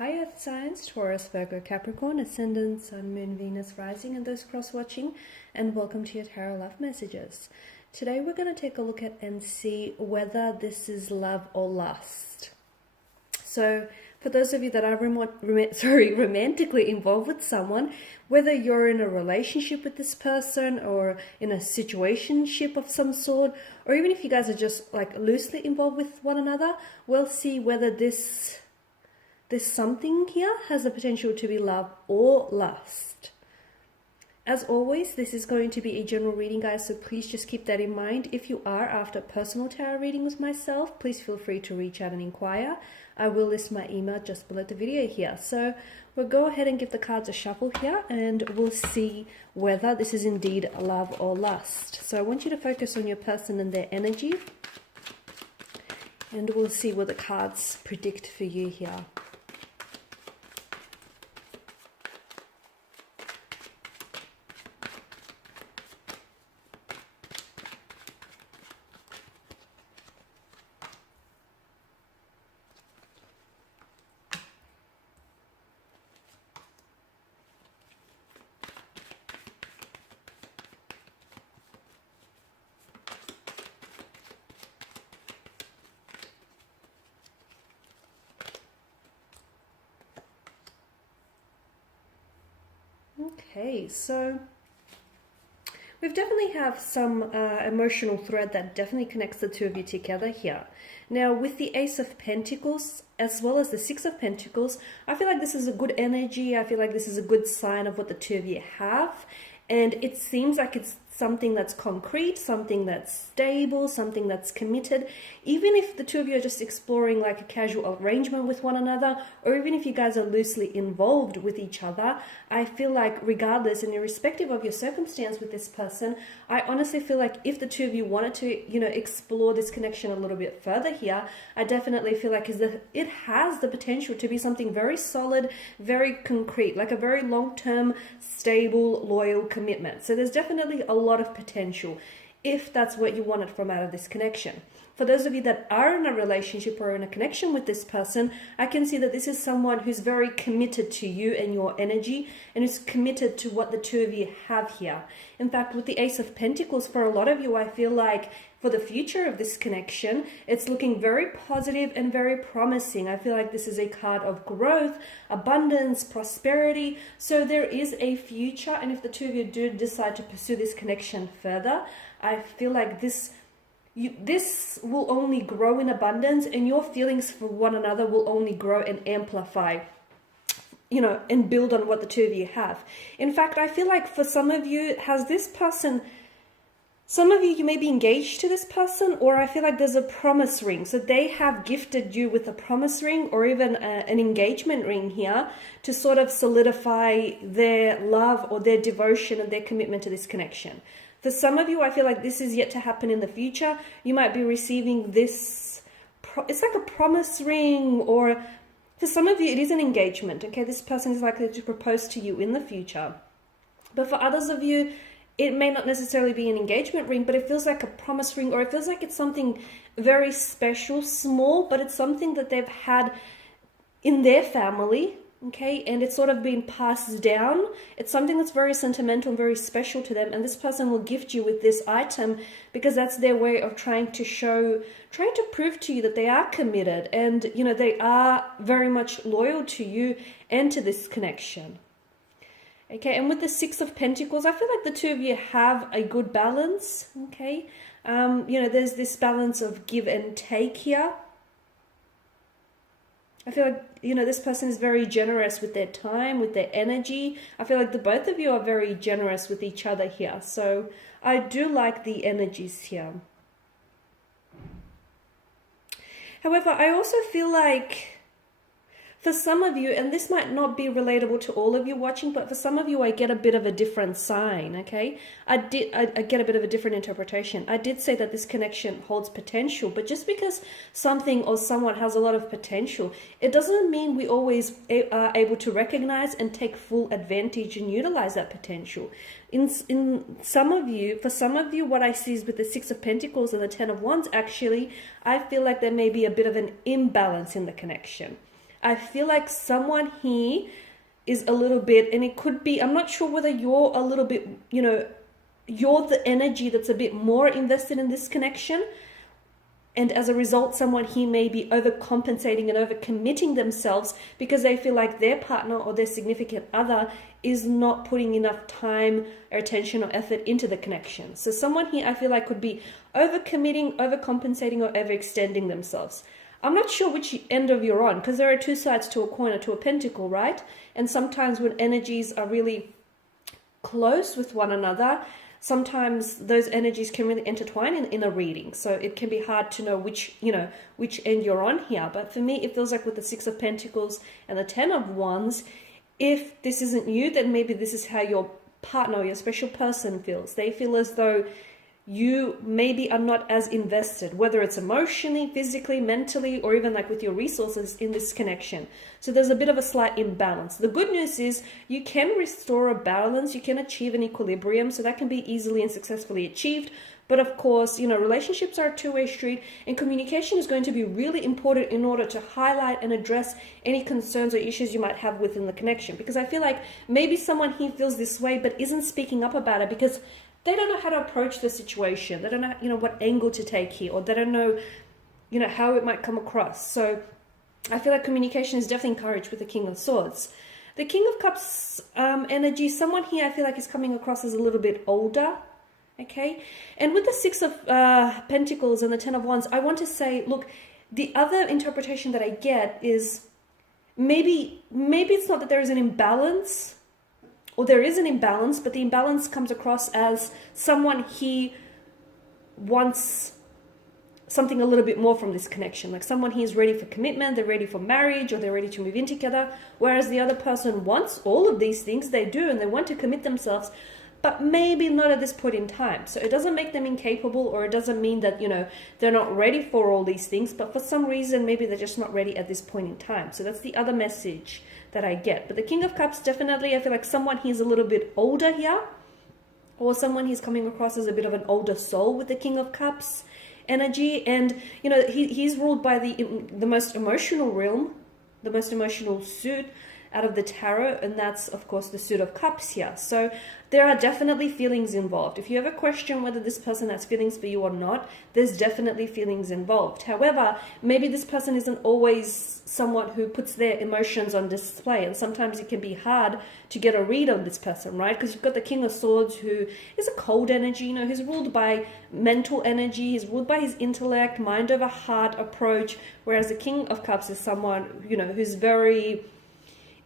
Hi Earth Signs, Taurus, Virgo, Capricorn, Ascendant, Sun, Moon, Venus, Rising, and those cross-watching, and welcome to your Tarot Love Messages. Today we're going to take a look at and see whether this is love or lust. So, for those of you that are romantically involved with someone, whether you're in a relationship with this person or in a situationship of some sort, or even if you guys are just like loosely involved with one another, we'll see whether this something here has the potential to be love or lust. As always, this is going to be a general reading, guys, so please just keep that in mind. If you are after personal tarot reading with myself, please feel free to reach out and inquire. I will list my email just below the video here. So we'll go ahead and give the cards a shuffle here, and we'll see whether this is indeed love or lust. So I want you to focus on your person and their energy, and we'll see what the cards predict for you here. Okay, so we've definitely have some emotional thread that definitely connects the two of you together here. Now, with the Ace of Pentacles as well as the Six of Pentacles, I feel like this is a good energy. I feel like this is a good sign of what the two of you have. And it seems like it's something that's concrete, something that's stable, something that's committed. Even if the two of you are just exploring like a casual arrangement with one another, or even if you guys are loosely involved with each other, I feel like regardless and irrespective of your circumstance with this person, I honestly feel like if the two of you wanted to, explore this connection a little bit further here, I definitely feel like it has the potential to be something very solid, very concrete, like a very long-term, stable, loyal commitment. So there's definitely a lot of potential if that's what you wanted from out of this connection. For those of you that are in a relationship or in a connection with this person, I can see that this is someone who's very committed to you and your energy, and who's committed to what the two of you have here. In fact, with the Ace of Pentacles, for a lot of you, I feel like for the future of this connection, it's looking very positive and very promising. I feel like this is a card of growth, abundance, prosperity. So there is a future, and if the two of you do decide to pursue this connection further, I feel like this will only grow in abundance, and your feelings for one another will only grow and amplify, and build on what the two of you have. In fact, I feel like for some of you, some of you may be engaged to this person, or I feel like there's a promise ring. So they have gifted you with a promise ring or even an engagement ring here to sort of solidify their love or their devotion and their commitment to this connection. For some of you, I feel like this is yet to happen in the future. You might be receiving this, it's like a promise ring, or for some of you, it is an engagement. Okay, this person is likely to propose to you in the future. But for others of you, it may not necessarily be an engagement ring, but it feels like a promise ring, or it feels like it's something very special, small, but it's something that they've had in their family. Okay, and it's sort of been passed down. It's something that's very sentimental and very special to them, and this person will gift you with this item because that's their way of trying to prove to you that they are committed, and they are very much loyal to you and to this connection. Okay, and with the Six of Pentacles, I feel like the two of you have a good balance. Okay, there's this balance of give and take here. I feel like, this person is very generous with their time, with their energy. I feel like the both of you are very generous with each other here. So I do like the energies here. However, I also feel like for some of you, and this might not be relatable to all of you watching, but for some of you, I get a bit of a different sign, okay? I get a bit of a different interpretation. I did say that this connection holds potential, but just because something or someone has a lot of potential, it doesn't mean we always are able to recognize and take full advantage and utilize that potential. For some of you, what I see is with the Six of Pentacles and the Ten of Wands, actually, I feel like there may be a bit of an imbalance in the connection. I feel like someone here is a little bit, and it could be, I'm not sure whether you're a little bit, you're the energy that's a bit more invested in this connection. And as a result, someone here may be overcompensating and overcommitting themselves because they feel like their partner or their significant other is not putting enough time or attention or effort into the connection. So someone here I feel like could be overcommitting, overcompensating, or overextending themselves. I'm not sure which end of you're on, because there are two sides to a coin or to a pentacle, right? And sometimes when energies are really close with one another, sometimes those energies can really intertwine in a reading. So it can be hard to know which end you're on here. But for me, it feels like with the Six of Pentacles and the Ten of Wands, if this isn't you, then maybe this is how your partner or your special person feels. They feel as though you maybe are not as invested, whether it's emotionally, physically, mentally, or even like with your resources in this connection. So there's a bit of a slight imbalance. The good news is you can restore a balance, you can achieve an equilibrium, so that can be easily and successfully achieved. But of course, relationships are a two-way street, and communication is going to be really important in order to highlight and address any concerns or issues you might have within the connection. Because I feel like maybe someone here feels this way but isn't speaking up about it because they don't know how to approach the situation. They don't know, what angle to take here, or they don't know, how it might come across. So I feel like communication is definitely encouraged with the King of Swords. The King of Cups energy, someone here I feel like is coming across as a little bit older, okay? And with the Six of Pentacles and the Ten of Wands, I want to say, look, the other interpretation that I get is maybe it's not that there is an imbalance, or there is an imbalance, but the imbalance comes across as someone he wants something a little bit more from this connection. Like someone he is ready for commitment, they're ready for marriage, or they're ready to move in together. Whereas the other person wants all of these things, they do, and they want to commit themselves, but maybe not at this point in time. So it doesn't make them incapable, or it doesn't mean that, they're not ready for all these things, but for some reason, maybe they're just not ready at this point in time. So that's the other message that I get. But the King of Cups, definitely, I feel like someone he's a little bit older here, or someone he's coming across as a bit of an older soul with the King of Cups energy. And, he's ruled by the most emotional realm, the most emotional suit out of the tarot, and that's of course the Suit of Cups here. So there are definitely feelings involved. If you ever question whether this person has feelings for you or not, there's definitely feelings involved. However, maybe this person isn't always someone who puts their emotions on display, and sometimes it can be hard to get a read on this person, right? Because you've got the King of Swords, who is a cold energy, he's ruled by mental energy, he's ruled by his intellect, mind over heart approach, whereas the King of Cups is someone, who's very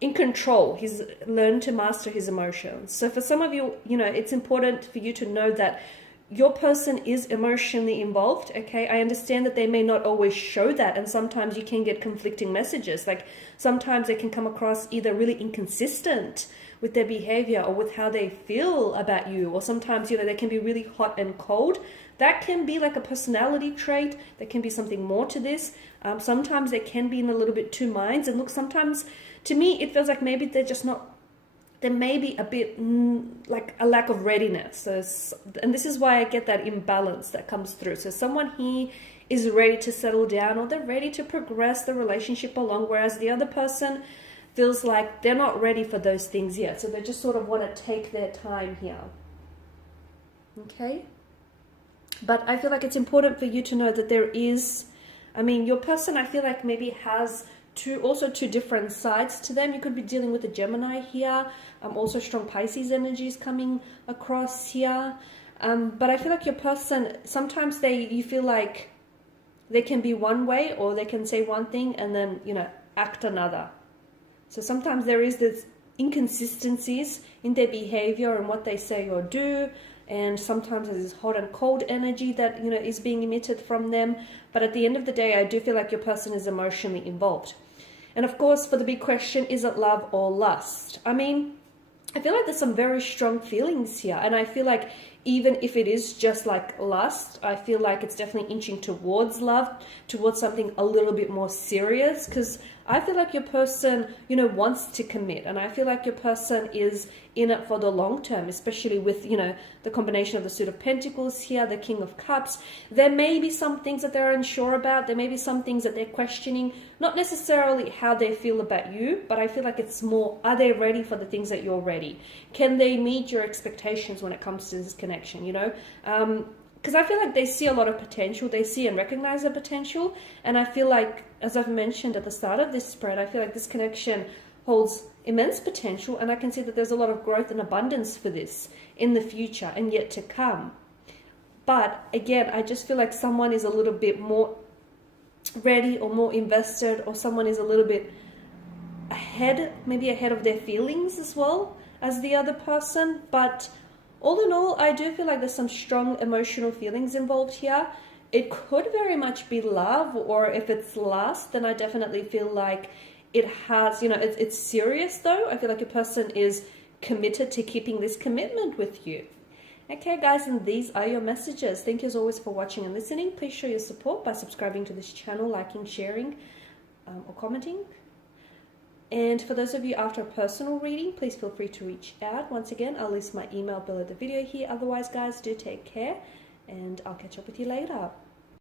in control. He's learned to master his emotions. So for some of you, it's important for you to know that your person is emotionally involved, okay? I understand that they may not always show that, and sometimes you can get conflicting messages. Like sometimes they can come across either really inconsistent with their behavior or with how they feel about you, or sometimes, they can be really hot and cold. That can be like a personality trait. There can be something more to this. Sometimes they can be in a little bit two minds. And look, sometimes to me, it feels like maybe they're just not, there may be a bit like a lack of readiness. So, and this is why I get that imbalance that comes through. So someone here is ready to settle down, or they're ready to progress the relationship along, whereas the other person feels like they're not ready for those things yet. So they just sort of want to take their time here. Okay? But I feel like it's important for you to know that there is, your person, I feel like maybe has two different sides to them. You could be dealing with a Gemini here. Also strong Pisces energies coming across here. But I feel like your person, sometimes you feel like they can be one way, or they can say one thing and then, act another. So sometimes there is this inconsistencies in their behavior and what they say or do. And sometimes there's this hot and cold energy that, is being emitted from them. But at the end of the day, I do feel like your person is emotionally involved. And of course, for the big question, is it love or lust? I feel like there's some very strong feelings here. And I feel like even if it is just like lust, I feel like it's definitely inching towards love, towards something a little bit more serious, because I feel like your person, you know, wants to commit, and I feel like your person is in it for the long term, especially with, you know, the combination of the Suit of Pentacles here, the King of Cups. There may be some things that they're unsure about. There may be some things that they're questioning, not necessarily how they feel about you, but I feel like it's more, are they ready for the things that you're ready? Can they meet your expectations when it comes to this connection, you know? Because I feel like they see a lot of potential. They see and recognize the potential. And I feel like, as I've mentioned at the start of this spread, I feel like this connection holds immense potential. And I can see that there's a lot of growth and abundance for this in the future and yet to come. But again, I just feel like someone is a little bit more ready or more invested, or someone is a little bit ahead, maybe ahead of their feelings as well as the other person. But all in all, I do feel like there's some strong emotional feelings involved here. It could very much be love, or if it's lust, then I definitely feel like it has, you know, it's serious though. I feel like a person is committed to keeping this commitment with you. Okay, guys, and these are your messages. Thank you as always for watching and listening. Please show your support by subscribing to this channel, liking, sharing, or commenting. And for those of you after a personal reading, please feel free to reach out. Once again, I'll list my email below the video here. Otherwise, guys, do take care, and I'll catch up with you later.